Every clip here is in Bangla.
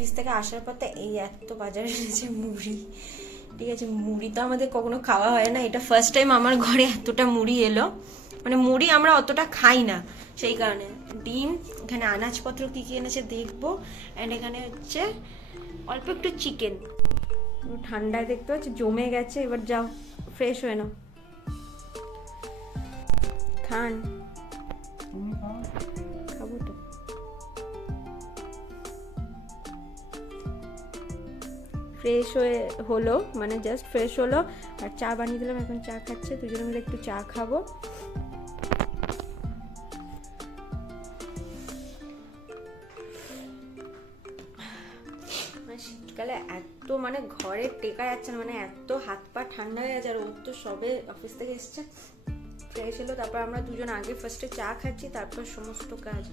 অফিস থেকে আসার তো এই এত বাজারে এনেছে মুড়ি, ঠিক আছে? মুড়ি তো আমাদের কখনো খাওয়া হয় না। এটা ফার্স্ট টাইম আমার ঘরে এতটা মুড়ি এলো। মানে মুড়ি আমরা অতটা খাই না। সেই কারণে ডিম, এখানে আনাজপত্র কী কী এনেছে দেখব। অ্যান্ড এখানে হচ্ছে অল্প একটু চিকেন ঠান্ডায় দেখতে পাচ্ছি, জমে গেছে। এবার যাও ফ্রেশ হয়ে নাও। খান। ফ্রেশ হয়ে হলো মানে জাস্ট ফ্রেশ হলো। আর চা বানিয়ে দিলাম, এখন চা খাচ্ছে, দুজনে মিলে একটু চা খাব। মানে শীতকালে এত মানে ঘরে টেকা যাচ্ছে না মানে এত হাত পা ঠান্ডা হয়ে যাচ্ছে, আর ওর তো সবে অফিস থেকে এসছে। ফ্রেশ এলো তারপর আমরা দুজন আগে ফার্স্টে চা খাচ্ছি, তারপর সমস্ত কাজ।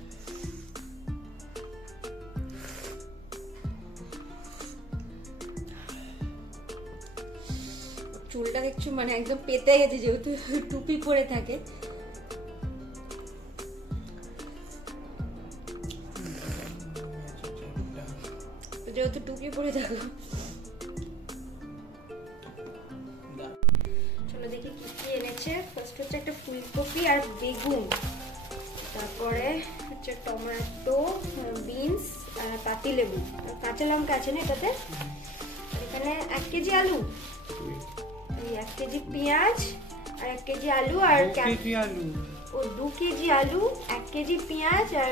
দেখছি মানে একদম পেতে গেছে, যেহেতু টুপি পরে থাকে। যেহেতু টুপি পরে থাকো। চলো দেখি কি কি এনেছে। ফার্স্ট হচ্ছে একটা ফুলকপি আর বেগুন। তারপরে হচ্ছে টমেটো, বিনস আর পাতিলেবু। কাঁচা লঙ্কা আছে না এটাতে? এখানে এক কেজি আলু। এই এক কেজি পেঁয়াজ আর এক কেজি আলু আর ক্যাপ- কেজি আলু। ও দু কেজি আলু এক কেজি পেঁয়াজ আর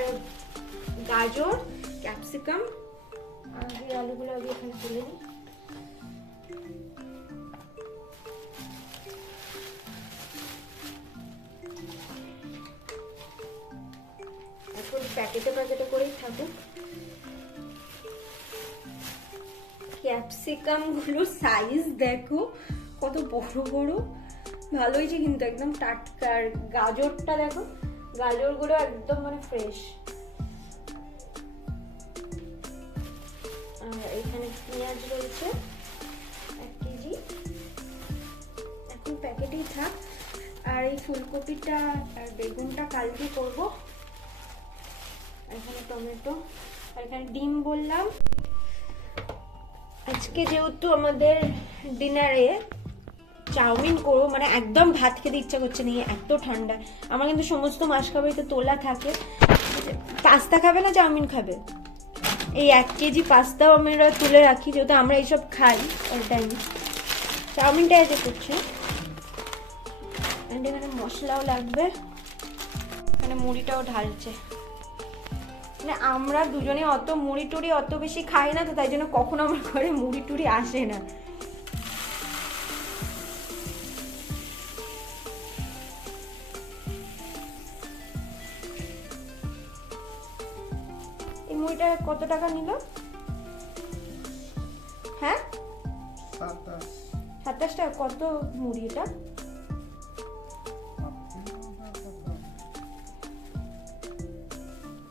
গাজর ক্যাপসিকাম। আর এই আলুগুলো আমি এখানে তুলে নিই। এখন প্যাকেটে প্যাকেটে করেই থাকুক। ক্যাপসিকামগুলো সাইজ দেখো। কত বড় বড়? ভালোই যে কিন্তু একদম টাটকা। আর গাজরটা দেখো, গাজরগুলো একদম মানে ফ্রেশ আর এখানে পেঁয়াজ রয়েছে, এক কেজি। এখন প্যাকেটেই থাক। আর এই ফুলকপিটা আর বেগুনটা কালকে করব। এখানে টমেটো। আর এখানে ডিম বললাম। আজকে যেহেতু আমাদের ডিনারে চাউমিন করব মানে একদম ভাত খেতে ইচ্ছা করছে না, এই এত ঠান্ডা। আমার কিন্তু সমস্ত মাস খাবারই তো তোলা থাকে। পাস্তা খাবে না চাউমিন খাবে? এই এক কেজি পাস্তাও আমরা তুলে রাখি, যেহেতু আমরা এইসব খাই অল টাইম চাউমিনটা এতে করছে। And এখানে মশলাও লাগবে। এখানে মুড়িটাও ঢালছে। মানে আমরা দুজনে অত মুড়ি টুড়ি অত বেশি খাই না তো, তাই জন্য কখনো আমার ঘরে মুড়ি টুড়ি আসে না। কত টাকা নিল? হ্যাঁ? সাতাশ। টাকা কত মুড়ি এটা?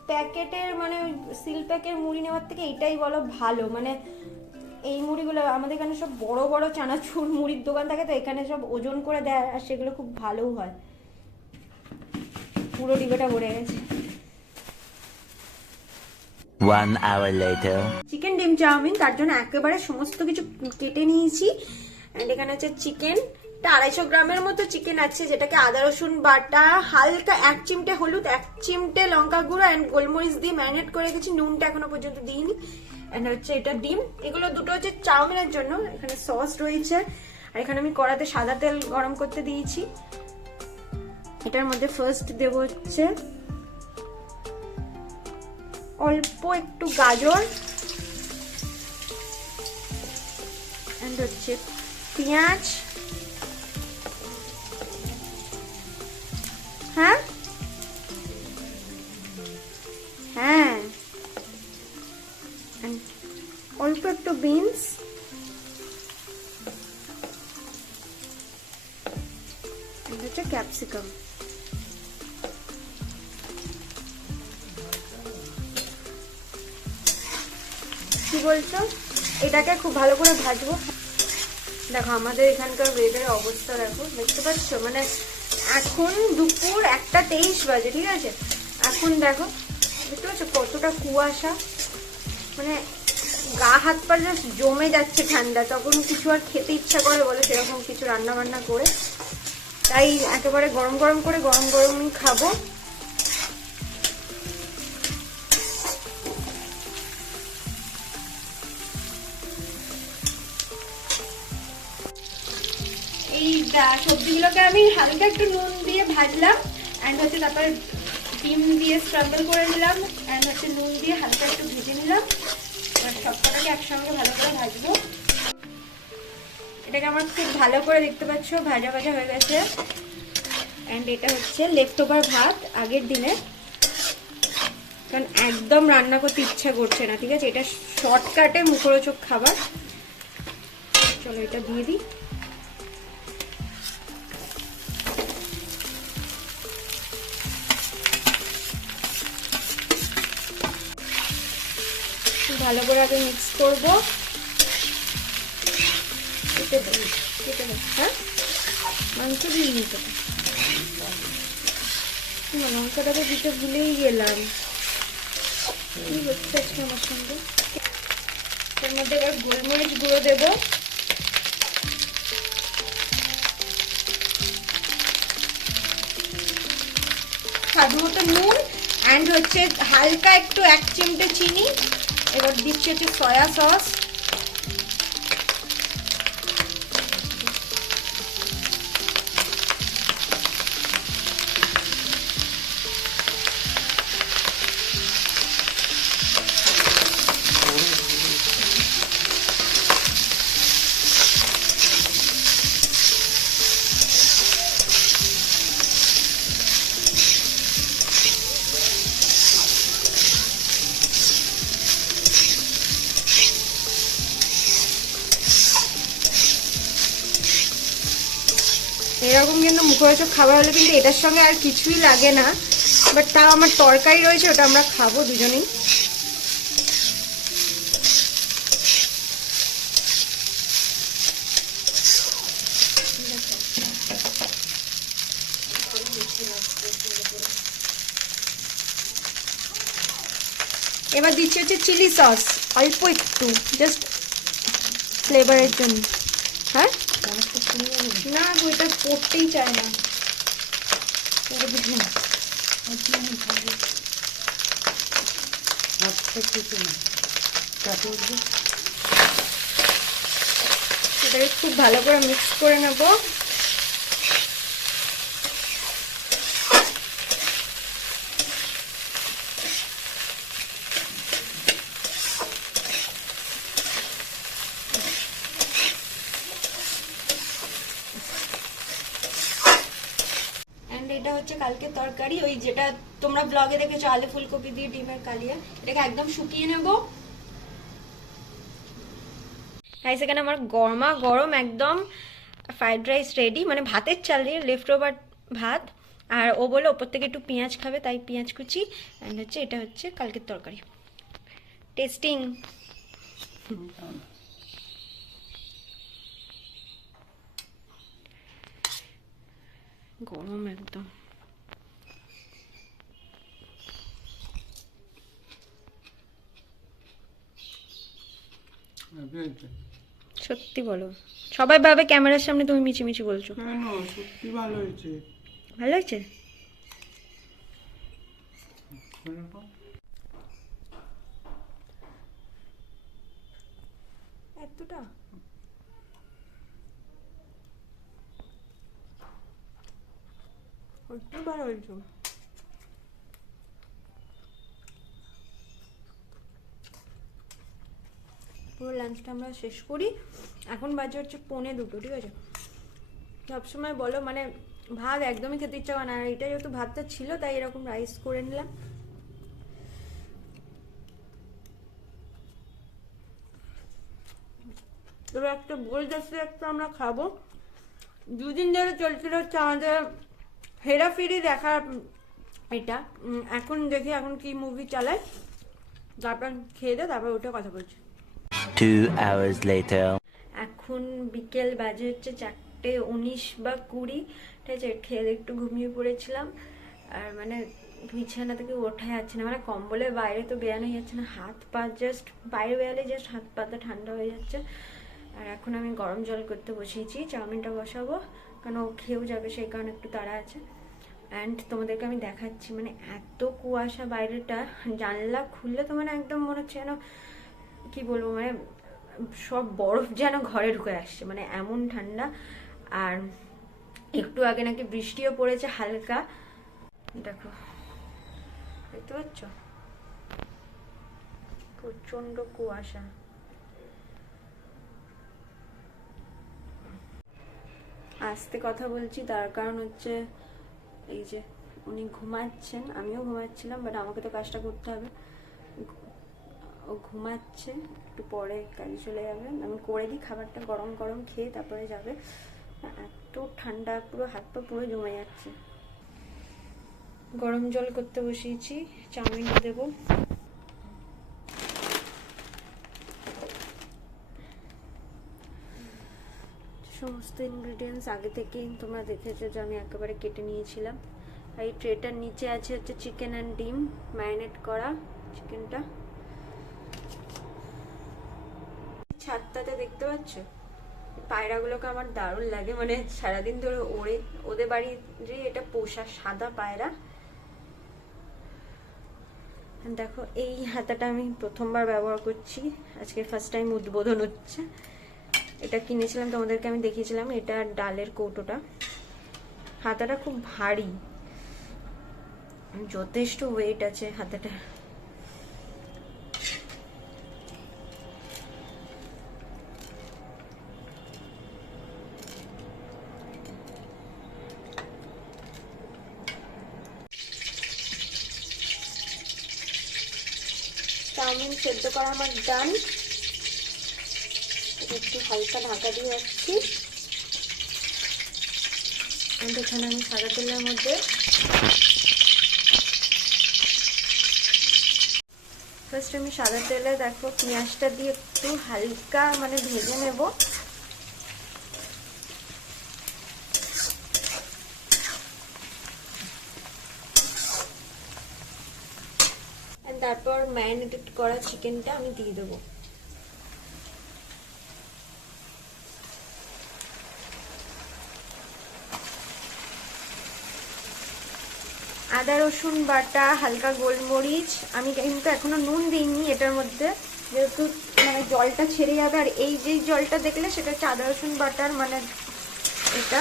প্যাকেটের মানে সিল প্যাকের মুড়ি নেওয়ার থেকে এটাই বলো ভালো। মানে এই মুড়িগুলো আমাদের এখানে সব বড় বড় চানাচুর মুড়ির দোকান থাকে তো এখানে সব ওজন করে দেয় আর সেগুলো খুব ভালোও হয়। পুরো ডিবেটা ভরে গেছে। One hour later. চিকেন ডিম চাউমিন, তার জন্য একেবারে সমস্ত কিছু কেটে নিয়েছি। অ্যান্ড এখানে হচ্ছে চিকেন আড়াইশো গ্রামের মতো চিকেন আছে, যেটাকে আদা, রসুন, বাটা, হালকা এক চিমটে হলুদ, এক চিমটে লঙ্কা গুঁড়ো অ্যান্ড গোলমরিচ দিয়ে ম্যারিনেট করে রেখেছি। নুনটা এখনও পর্যন্ত দিইনি। অ্যান্ড হচ্ছে এটা ডিম। এগুলো দুটো হচ্ছে চাউমিনের জন্য। এখানে সস রয়েছে। আর এখানে আমি কড়াতে সাদা তেল গরম করতে দিয়েছি। এটার মধ্যে ফার্স্ট দেবো হচ্ছে অল্প একটু গাজর অ্যান্ড হচ্ছে পেঁয়াজ। হ্যাঁ? হ্যাঁ। অল্প একটু বিনস হচ্ছে ক্যাপসিকাম বলছো? এটাকে খুব ভালো করে ভাজবো। দেখো, আমাদের এখানকার ওয়েদারের অবস্থা দেখো, দেখতে পাচ্ছ? মানে এখন দুপুর একটা তেইশ বাজে, ঠিক আছে? এখন দেখো, দেখতে পাচ্ছ কতটা কুয়াশা? মানে গা হাত পা জাস্ট জমে যাচ্ছে ঠান্ডা, তখন কিছু আর খেতে ইচ্ছা করে বলে সেরকম কিছু রান্না বান্না করে। তাই একেবারে গরম গরম করে গরম গরমই খাব। সবজিগুলোকে আমি হালকা একটু নুন দিয়ে ভাজলাম অ্যান্ড হচ্ছে তারপর ডিম দিয়ে স্ক্রাম্বল করে নিলাম অ্যান্ড হচ্ছে নুন দিয়ে হালকা একটু ভেজে নিলাম সবকটাকে একসঙ্গে ভালো করে ভাজবো। এটাকে আমার খুব ভালো করে দেখতে পাচ্ছ, ভাজা ভাজা হয়ে গেছে। অ্যান্ড এটা হচ্ছে লেফট ওভার ভাত আগের দিনে। কারণ একদম রান্না করতে ইচ্ছা করছে না, ঠিক আছে? এটা শর্টকাটে মুখরোচক খাবার। চলো এটা দিয়ে দিই। ভালো করে আগে মিক্স করব। হ্যাঁ? মাংস দিয়ে নিতে লঙ্কাটাকে দিতে ভুলেই গেলাম। কি হচ্ছে আজকে আমার সঙ্গে? এর মধ্যে এবার গোলমরিচ গুঁড়ো দেবো। স্বাদ মতো নুন অ্যান্ড হচ্ছে হালকা একটু এক চিমটে চিনি। এবার দিচ্ছি হচ্ছে সয়া সস এরকম কিন্তু মুখরোচক খাবার হলে কিন্তু এটার সঙ্গে আর কিছুই লাগে না। বাট তাও আমার তরকারি রয়েছে, ওটা আমরা খাব দুজনেই। এবার দিচ্ছি হচ্ছে চিলি সস, অল্প একটু জাস্ট ফ্লেভারের জন্য। হ্যাঁ? না গো এটা পড়তেই চায় না। খুব? ভালো করে মিক্স করে নেব অ্যান্ড এটা হচ্ছে কালকে তরকারি, ওই যেটা তোমরা ব্লগে দেখেছ, আলু ফুলকপি দিয়ে ডিমের কালিয়া, এটাকে একদম শুকিয়ে নেব। গাইস সেখানে আমার গরমা গরম একদম ফ্রাইড রাইস রেডি মানে ভাতের চাল দিয়ে লেফট ওভার ভাত। আর ও বলে ওপর থেকে একটু পেঁয়াজ খাবে, তাই পেঁয়াজ কুচি। অ্যান্ড হচ্ছে, এটা হচ্ছে কালকের তরকারি। টেস্টিং গরম একদম। সত্যি বলো। সবাই ভাবে ক্যামেরার সামনে তুমি মিছিমিছি বলছো। কেন সত্যি ভালো হয়েছে। ভালো হয়েছে? এতটা? একটু ভালো হয়েছে। পুরো লাঞ্চটা আমরা শেষ করি। এখন বাজে হচ্ছে পৌনে দুটো, ঠিক আছে? সবসময় বলো মানে ভাত একদমই খেতে ইচ্ছা করে না। আর এটা যেহেতু ভাতটা ছিল, তাই এরকম রাইস করে নিলাম। এবার একটা গোল জাস্টে একটা আমরা খাব। দুদিন ধরে চলছিল হচ্ছে আমাদের হেরাফেরি দেখার এটা। এখন দেখি এখন কি মুভি চালায়। তারপর খেয়ে দে তারপর ওটা কথা বলছি। Two hours later. এখন বিকেল বাজে হচ্ছে চারটে উনিশ বা কুড়ি, ঠিক আছে? খেয়ে একটু ঘুমিয়ে পড়েছিলাম। আর মানে বিছানা থেকে ওঠা যাচ্ছে না। মানে কম্বলের বাইরে তো বেরানো যাচ্ছে না। হাত পা জাস্ট বাইরে বেরালে জাস্ট হাত পাটা ঠান্ডা হয়ে যাচ্ছে। আর এখন আমি গরম জল করতে বসিয়েছি চাউমিনটা বসাবো। কারণ ও খেয়েও যাবে, সেই কারণে একটু তাড়া আছে। অ্যান্ড তোমাদেরকে আমি দেখাচ্ছি মানে এত কুয়াশা বাইরেটা। জানলা খুললে তো মানে একদম মনে হচ্ছে যেন কি বলব মানে সব বরফ যেন ঘরে ঢুকে আসছে মানে এমন ঠান্ডা। আর একটু আগে নাকি বৃষ্টিও পড়েছে হালকা। দেখো, দেখতে পাচ্ছ? প্রচণ্ড কুয়াশা। আস্তে কথা বলছি, তার কারণ হচ্ছে এই যে উনি ঘুমাচ্ছেন, আমিও ঘুমাচ্ছিলাম বাট আমাকে তো কাজটা করতে হবে। ও ঘুমাচ্ছে, একটু পরে কাজে চলে যাবে। আমি করে দিই, খাবারটা গরম গরম খেয়ে তারপরে যাবে। এত ঠান্ডা, পুরো হাত পা পুরো জমে যাচ্ছে। গরম জল করতে বসিয়েছি, চাউমিন দেবো। সমস্ত ইনগ্রিডিয়েন্টস আগে থেকেই তোমরা দেখেছ যে আমি একেবারে কেটে নিয়েছিলাম। আর এই ট্রেটার নিচে আছে হচ্ছে চিকেন অ্যান্ড ডিম ম্যারিনেট করা চিকেনটা ছাদটাতে দেখতে পাচ্ছ? পায়রাগুলোকে আমার দারুণ লাগে মানে সারাদিন ধরে ওড়ে, ওদের বাড়ির যে এটা পোষা সাদা পায়রা। দেখো, এই হাতাটা আমি প্রথমবার ব্যবহার করছি। আজকে ফার্স্ট টাইম উদ্বোধন হচ্ছে। এটা কিনেছিলাম, তোমাদেরকে আমি দেখিয়েছিলাম, এটা ডালের কৌটোটা। হাতাটা খুব ভারী। যথেষ্ট ওয়েট আছে হাতাটা চাউমিন সেদ্ধ করা আমার ডান। একটু হালকা ঢাকা দিয়ে and এখানে আমি সাদা তেলের মধ্যে ফার্স্ট আমি সাদা তেলে দেখো পেঁয়াজটা দিয়ে একটু হালকা মানে ভেজে নেব। তারপর ম্যারিনেটেড করা চিকেনটা আমি দিয়ে দেবো। আদা, রসুন বাটা, হালকা গোলমরিচ। আমি কিন্তু এখনও নুন দিইনি এটার মধ্যে। যেহেতু মানে জলটা ছেড়ে যাবে, আর এই যে জলটা দেখলে সেটা হচ্ছে আদা, রসুন বাটার মানে এটা।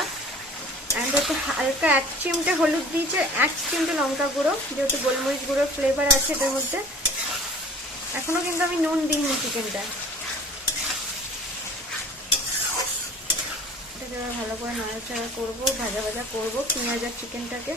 অ্যান্ড একটু হালকা এক চিমটে হলুদ দিয়েছে, এক চিমটে লঙ্কা গুঁড়ো, যেহেতু গোলমরিচ গুঁড়োর ফ্লেভার আছে এটার মধ্যে। এখনও কিন্তু আমি নুন দিইনি চিকেনটা। এটাকে ভালো করে নাড়াচাড়া করব, ভাজা ভাজা করব পেঁয়াজ আর চিকেনটাকে।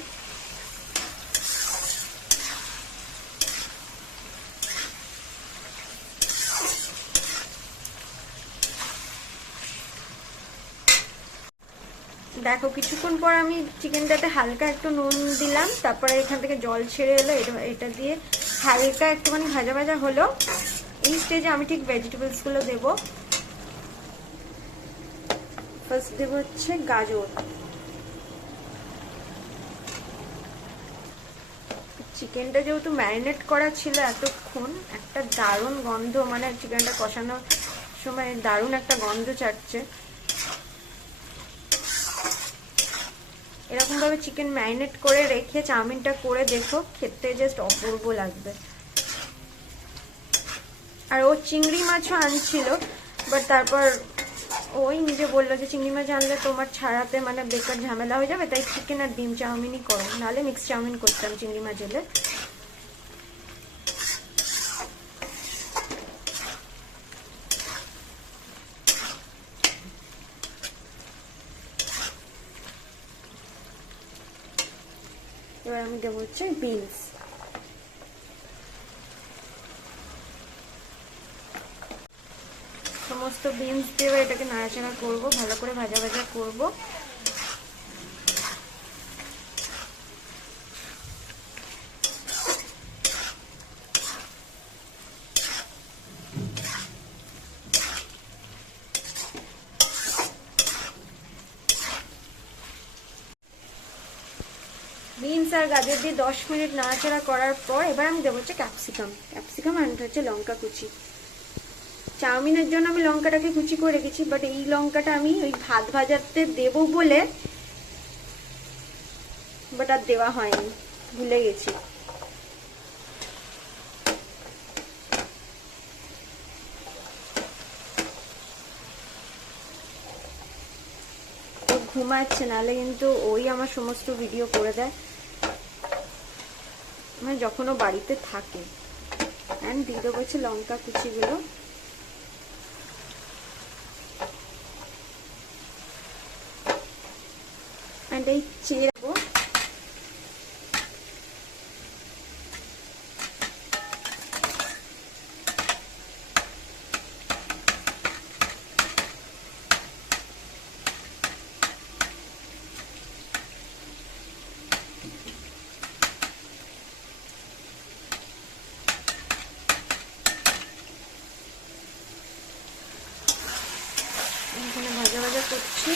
দেখো, কিছুক্ষণ পর আমি চিকেনটাতে হালকা একটু নুন দিলাম, তারপরে এখান থেকে জল ছেড়ে এলো, এটা দিয়ে হালকা একটুখানি ভাজা ভাজা হলো। এই স্টেজে আমি ঠিক ভেজিটেবলসগুলো দেবো। ফার্স্ট দেবো হচ্ছে গাজর। চিকেনটা যেহেতু ম্যারিনেট করা ছিল এতক্ষণ, একটা দারুণ গন্ধ মানে চিকেনটা কষানোর সময় দারুণ একটা গন্ধ ছাড়ছে এরকম ভাবে চিকেন ম্যারিনেট করে রেখে চাউমিনটা করে দেখো, খেতে জাস্ট অপূর্ব লাগবে। আর ও চিংড়ি মাছও আনছিল বাট তারপর ওই নিজে বলল যে, চিংড়ি মাছ আনলে তোমার ছাড়াতে মানে বেকার ঝামেলা হয়ে যাবে, তাই চিকেন আর ডিম চাউমিনই করো। নাহলে মিক্স চাউমিন করতাম চিংড়ি মাছ এলে। এবার আমি দেবো হচ্ছে বিনস সমস্ত বিনস দিয়ে এটাকে নাড়াচাড়া করব, ভালো করে ভাজা ভাজা করব বিনস বিনস আর গাজর দিয়ে দশ মিনিট নাড়াচাড়া করার পর এবার আমি দেবো হচ্ছে ক্যাপসিকাম। ক্যাপসিকাম আর হচ্ছে লঙ্কা কুচি। চাউমিনের জন্য আমি লঙ্কাটাকে কুচি করে রেখেছি বাট এই লঙ্কাটা আমি ওই ভাত ভাজাতে দেবো বলে বাট আর দেওয়া হয়নি। ভুলে গেছি। ঘুমাচ্ছে, নাহলে কিন্তু ওই আমার সমস্ত ভিডিও করে দেয়। মানে যখন ও বাড়িতে থাকে। অ্যান্ড দিয়ে দেবো হচ্ছে লঙ্কা কুচিগুলো। অ্যান্ড এই চেয়ে দেবো এখানে ভাজা ভাজা করছি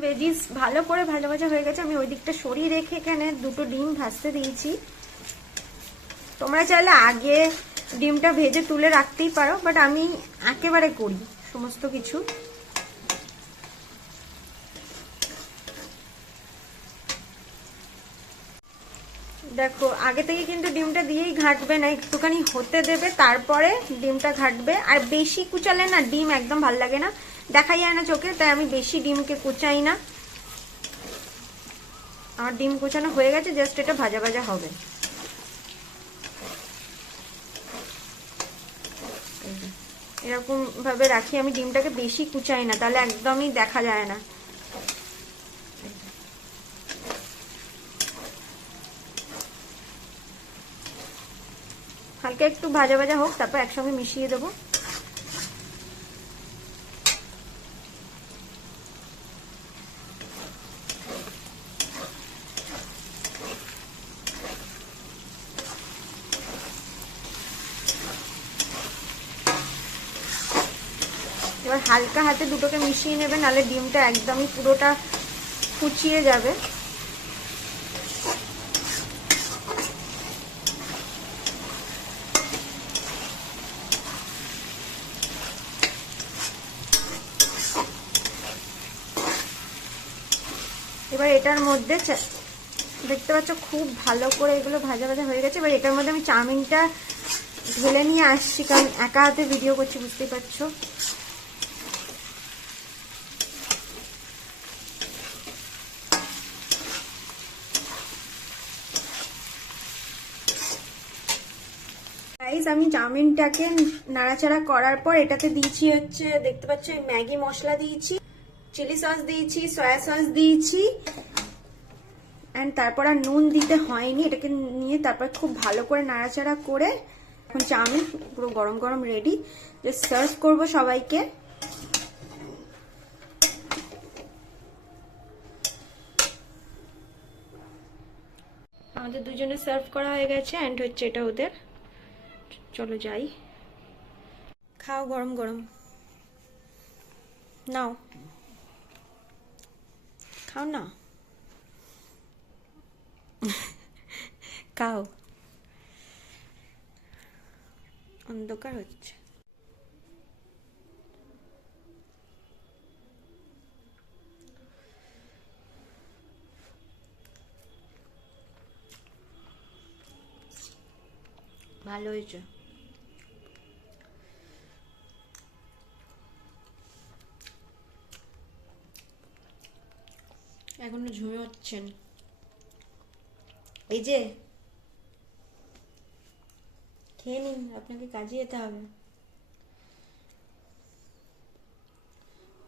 ভেজিস ভালো করে ভাজা ভাজা হয়ে গেছে। আমি ওই দিকটা সরিয়ে রেখে এখানে দুটো ডিম ভাজতে দিয়েছি। তোমরা চাইলে আগে ডিমটা ভেজে তুলে রাখতেই পারো বাট আমি একেবারে করি সমস্ত কিছু। দেখো, আগে থেকে কিন্তু ডিমটা দিয়েই ঘাটবে না, একটুখানি হতে দেবে, তারপরে ডিমটা ঘাটবে। আর বেশি কুচালে না, ডিম একদম ভালো লাগে না। দেখা যায় না চোখে, তাই আমি বেশি ডিমকে কুচাই না। আমার ডিম কুচানো হয়ে গেছে জাস্ট এটা ভাজা ভাজা হবে। এরকম ভাবে রাখি, আমি ডিমটাকে বেশি কুচাই না, তাহলে একদমই দেখা যায় না। হালকা একটু ভাজা ভাজা হোক, তারপর একসঙ্গে মিশিয়ে দেবো এবার হালকা হাতে দুটোকে মিশিয়ে নেবে নাহলে ডিমটা একদমই পুরোটা কুচিয়ে যাবে। এবার এটার মধ্যে দেখতে পাচ্ছ খুব ভালো করে এগুলো ভাজা ভাজা হয়ে গেছে। এবার এটার মধ্যে আমি চাউমিনটা ঢেলে নিয়ে আসছি, কারণ একা হাতে ভিডিও করছি, বুঝতেই পারছ। আমি চাউমিনটাকে নাড়াচাড়া করার পর এটাতে দিয়েছি হচ্ছে, দেখতে পাচ্ছ ম্যাগি মশলা দিয়েছি, চিলি সস দিয়েছি, সয়া সস দিয়েছি অ্যান্ড তারপর আর নুন দিতে হয়নি, এটাকে নিয়ে তারপর খুব ভালো করে নাড়াচাড়া করে এখন চাউমিন পুরো গরম গরম রেডি যে সার্ভ করব সবাইকে। আমাদের দুজনে সার্ভ করা হয়ে গেছে অ্যান্ড হচ্ছে এটা ওদের চলো যাই। খাও গরম গরম। নাও। খাও না। খাও। অন্ধকার হচ্ছে। ভালো হয়েছে। এখনও ঝুমে হচ্ছেন এই যে, খেয়ে নিন, আপনাকে কাজে যেতে হবে।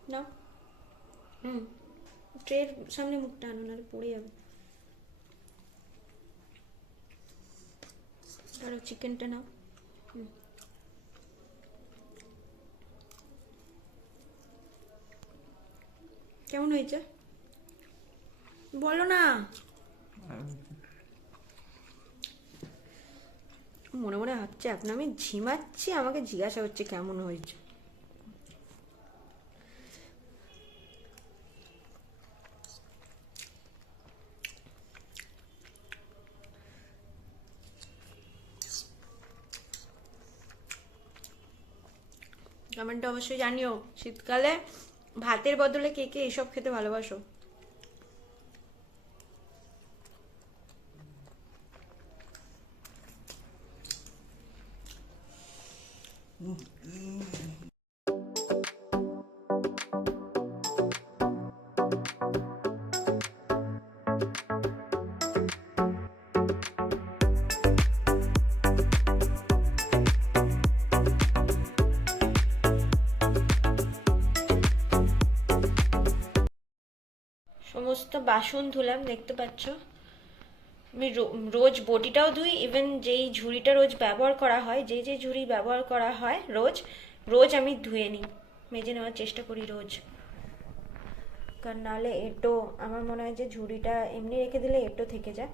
না হুম, ট্রের সামনে মুখটা আনো, নাহলে পড়ে যাবে। ধরো চিকেনটা নাও। হুম। কেমন হয়েছে? বলো না। মনে মনে হচ্ছে এখন আমি ঝিমাচ্ছি, আমাকে জিজ্ঞাসা হচ্ছে কেমন হয়েছে। কমেন্টে অবশ্যই জানিও। শীতকালে ভাতের বদলে কে কে এসব খেতে ভালোবাসো? সমস্ত বাসন ধুলাম দেখতে পাচ্ছ? আমি রোজ বটিটাও ধুই ইভেন যেই ঝুড়িটা রোজ ব্যবহার করা হয় যে যে ঝুড়ি ব্যবহার করা হয় রোজ রোজ আমি ধুয়ে নিই, মেজে নেওয়ার চেষ্টা করি রোজ। কারণ নাহলে এটো, আমার মনে হয় যে ঝুড়িটা এমনি রেখে দিলে এটো থেকে যায়।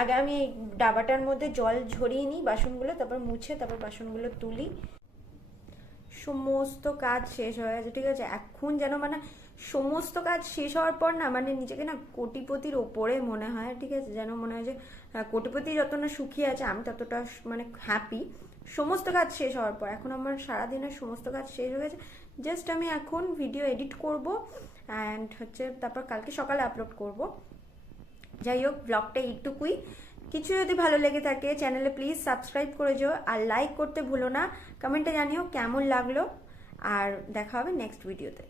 আগে আমি এই ডাবাটার মধ্যে জল ঝরিয়ে নিই বাসনগুলো, তারপর মুছে তারপর বাসনগুলো তুলি। সমস্ত কাজ শেষ হয়ে গেছে, ঠিক আছে? এখন যেন মানে সমস্ত কাজ শেষ হওয়ার পর না মানে নিজেকে না কোটিপতির ওপরে মনে হয়, ঠিক আছে? যেন মনে হয় যে কোটিপতি যত না সুখী আছে, আমি ততটা মানে হ্যাপি সমস্ত কাজ শেষ হওয়ার পর, এখন আমার সারাদিনের সমস্ত কাজ শেষ হয়ে গেছে। জাস্ট আমি এখন ভিডিও এডিট করব অ্যান্ড হচ্ছে তারপর কালকে সকালে আপলোড করব। যাই হোক ব্লগটা এইটুকুই। কিছু যদি ভালো লেগে থাকে চ্যানেলে প্লিজ সাবস্ক্রাইব করে যেও আর লাইক করতে ভুলো না। কমেন্টে জানিও কেমন লাগল। আর দেখা হবে নেক্সট ভিডিওতে